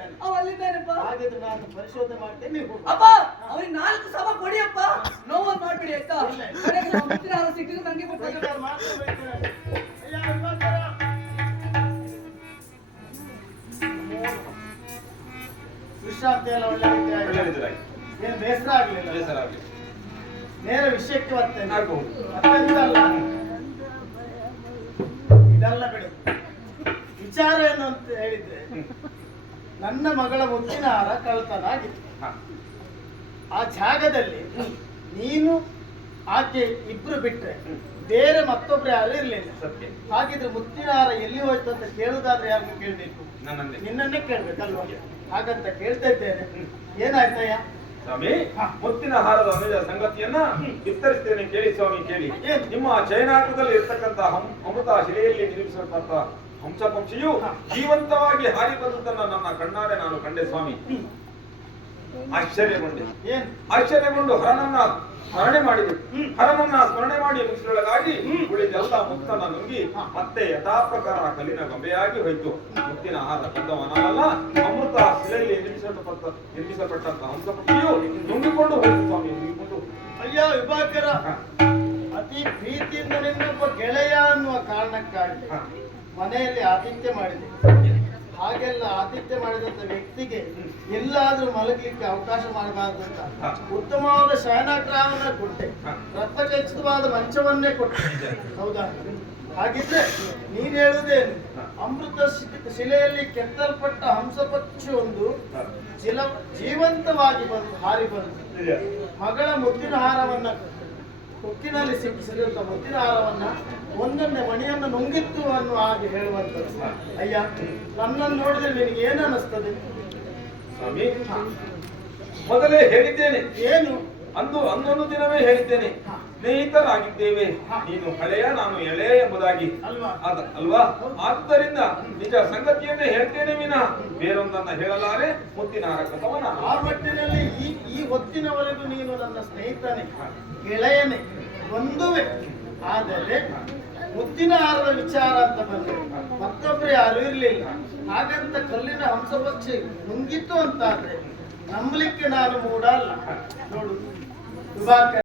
ಇದ್ದಾನೆ. ಅವ ಅಲ್ಲಿದ್ದಾನಪ್ಪ. ಹಾಗಿದ್ರೆ ನಾನು ಪರಿಶೋಧನೆ ಮಾಡ್ತೇನೆ, ನೀವು ಹೋಗು. ಅಪ್ಪ ಅವ್ರಿಗೆ 4 ಸಮ ಕೊಡಿಯಪ್ಪ, ನೋವನ್ನು ಮಾಡ್ಬಿಡಿ ಆಯ್ತಾ. ಕಡೆಗೆ ನಾವು ಮುತ್ತಿನ ಹಾರ ಸಿಕ್ಕಿದ್ರೆ ನನಗೆ ಕೊಡ್ತಾರೆ. ಮಾತ್ರ ಬೈತಾರೆ. ಅಯ್ಯ, ವಿಭಾಕರ. ವಿಶ್ರಾಂತಿ ಎಲ್ಲ ಒಳ್ಳೆ ರೀತಿ ಆಯ್ತು. ಏನು ಬೇಸರ ಆಗ್ಲಿಲ್ಲ. ನೇರ ವಿಷಯಕ್ಕೆ ಬರ್ತೇನೆ. ಮತ್ತೆಂತಲ್ಲ, ಇದೆಲ್ಲ ಬಿಡು. ವಿಚಾರ ಏನು ಅಂತ ಹೇಳಿದ್ರೆ, ನನ್ನ ಮಗಳ ಮುತ್ತಿನ ಹಾರ ಕಳ್ತನ ಆಗಿತ್ತು. ಆ ಜಾಗದಲ್ಲಿ ನೀನು ಆಕೆ ಇಬ್ರು ಬಿಟ್ರೆ ಬೇರೆ ಮತ್ತೊಬ್ರು ಯಾರು ಇರ್ಲಿಲ್ಲ. ಹಾಗಿದ್ರೆ ಮುತ್ತಿನ ಹಾರ ಎಲ್ಲಿ ಹೋಯ್ತು ಅಂತ ಕೇಳುದಾದ್ರೆ ಯಾರನ್ನು ಕೇಳ್ಬೇಕು? ನಿನ್ನನ್ನೇ ಕೇಳ್ಬೇಕಲ್ವಾ? ಹಾಗಂತ ಕೇಳ್ತಾ ಇದ್ದೇನೆ. ಏನಾಯ್ತಯ್ಯ? ಸ್ವಾಮಿ, ಮುತ್ತಿನ ಹಾರದ ನಿಜ ಸಂಗತಿಯನ್ನ ವಿಸ್ತರಿಸ್ತೇನೆ, ಕೇಳಿ ಸ್ವಾಮಿ, ಕೇಳಿ. ನಿಮ್ಮ ಚೈನಾಟದಲ್ಲಿ ಇರ್ತಕ್ಕಂಥ ಅಮೃತ ಶಿಲೆಯಲ್ಲಿ ನಿರ್ಮಿಸಲ್ಪಟ್ಟ ಹಂಸ ಪಕ್ಷಿಯು ಜೀವಂತವಾಗಿ ಹಾರಿ ಬಂದದ್ದನ್ನ ನನ್ನ ಕಣ್ಣಾರೆ ನಾನು ಕಂಡೆ ಸ್ವಾಮಿ. ಆಶ್ಚರ್ಯಗೊಂಡು ಹರನನ್ನ ಸ್ಮರಣೆ ಮಾಡಿದೆ. ಹರನನ್ನ ಸ್ಮರಣೆ ಮಾಡಿ ಮುಗಿಸಲೊಳಗಾಗಿ ಉಳಿದೆಲ್ಲ ಮುತ್ತನ್ನ ನುಂಗಿ ಮತ್ತೆ ಯಥಾಪ್ರಕಾರ ಕಲ್ಲಿನ ಗೊಂಬೆಯಾಗಿ ಹೋಯ್ತು. ಮುತ್ತಿನ ಆಹಾರ ಕದ್ದವನಲ್ಲ, ಅಮೃತ ಶಿಲೆಯಲ್ಲಿ ನಿರ್ಮಿಸಲ್ಪಟ್ಟಂತ ಹಂಸ ಪಕ್ಷಿಯು ನುಂಗಿಕೊಂಡು ಹೋಯ್ತು ಸ್ವಾಮಿ, ನುಂಗಿಕೊಂಡು. ಅಯ್ಯೋ ವಿಭಾಕರ, ಅತಿ ಪ್ರೀತಿಯಿಂದ ನಿನ್ನೊಬ್ಬ ಗೆಳೆಯ ಅನ್ನುವ ಕಾರಣಕ್ಕಾಗಿ ಮನೆಯಲ್ಲಿ ಆತಿಥ್ಯ ಮಾಡಿದೆ. ಹಾಗೆಲ್ಲ ಆತಿಥ್ಯ ಮಾಡಿದಂತ ವ್ಯಕ್ತಿಗೆ ಎಲ್ಲಾದ್ರೂ ಮಲಗಲಿಕ್ಕೆ ಅವಕಾಶ ಮಾಡಬಾರದು ಅಂತ ಉತ್ತಮವಾದ ಶಯನಾಗ್ರಹವನ್ನ ಕೊಟ್ಟೆ, ರಕ್ತಖಚಿತವಾದ ಮಂಚವನ್ನೇ ಕೊಟ್ಟೆ. ಹೌದಾ? ಹಾಗಿದ್ರೆ ನೀನ್ ಹೇಳುವುದೇನು? ಅಮೃತ ಶಿಲೆಯಲ್ಲಿ ಕೆತ್ತಲ್ಪಟ್ಟ ಹಂಸಪಕ್ಷಿ ಒಂದು ಜೀವಂತವಾಗಿ ಬಂದು ಹಾರಿ ಬಂದು ಮಗಳ ಮುತ್ತಿನ ಹಾರವನ್ನ ಕೊಕ್ಕಿನಲ್ಲಿ ಸಿಕ್ಕಿಸಿದಂತ ಮುತ್ತಿನ ಹಾರವನ್ನ ಒಂದೊಂದೇ ಮಣಿಯನ್ನು ನುಂಗಿತ್ತು ಅನ್ನುವ ಹಾಗೆ ಹೇಳುವಂಥದ್ದು. ಅಯ್ಯ, ನನ್ನನ್ನು ನೋಡಿದ್ರೆ ನಿನಗೆ ಏನು ಅನ್ನಿಸ್ತದೆ? ಸ್ವಾಮಿ, ಮೊದಲೇ ಹೇಳಿದ್ದೇನೆ. ಏನು? ಅಂದೊಂದು ದಿನವೇ ಹೇಳಿದ್ದೇನೆ, ಸ್ನೇಹಿತರಾಗಿದ್ದೇವೆ, ನೀನು ಹಳೆಯ ನಾನು ಎಳೆಯ ಎಂಬುದಾಗಿ ಅಲ್ವಾ? ಆದ್ದರಿಂದ ನಿಜ ಸಂಗತಿಯನ್ನೇ ಹೇಳ್ತೇನೆ ವಿನಃ ಬೇರೊಂದನ್ನ ಹೇಳಲಾರೆ. ಮುತ್ತಿನ ಹಾರ ಕಥವನ ಆ ಮಟ್ಟಿನಲ್ಲಿ ಈ ಹೊತ್ತಿನವರೆಗೂ ನೀನು ನನ್ನ ಸ್ನೇಹಿತನೇ, ಗೆಳೆಯನೇ, ಒಂದುವೇ. ಆದರೆ ಮುತ್ತಿನ ಹಾರದ ವಿಚಾರ ಅಂತ ಬಂದ್ರೆ ಮತ್ತೊಬ್ಬರು ಯಾರು ಇರ್ಲಿಲ್ಲ. ಹಾಗಂತ ಕಲ್ಲಿನ ಹಂಸಪಕ್ಷಿ ನುಂಗಿತ್ತು ಅಂತಾದ್ರೆ ನಂಬಲಿಕ್ಕೆ ನಾನು ಮೂಡ ಅಲ್ಲ. ನೋಡು ವಿಭಾಕರ.